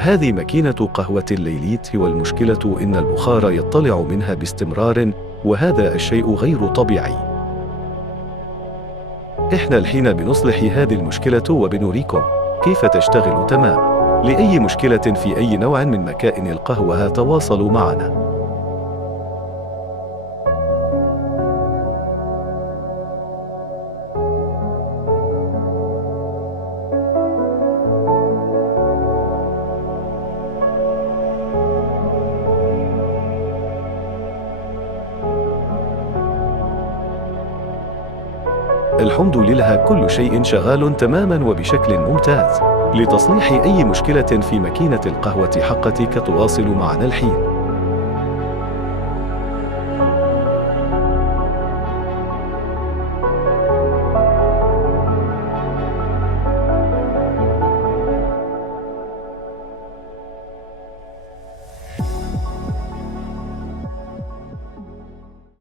هذه ماكينة قهوة الليليت، والمشكلة إن البخار يطلع منها باستمرار، وهذا الشيء غير طبيعي. إحنا الحين بنصلح هذه المشكلة وبنوريكم كيف تشتغل تمام. لأي مشكلة في أي نوع من مكائن القهوة تواصلوا معنا. الحمد لله، كل شيء شغال تماما وبشكل ممتاز. لتصليح أي مشكلة في ماكينة القهوة حقتك تواصل معنا الحين.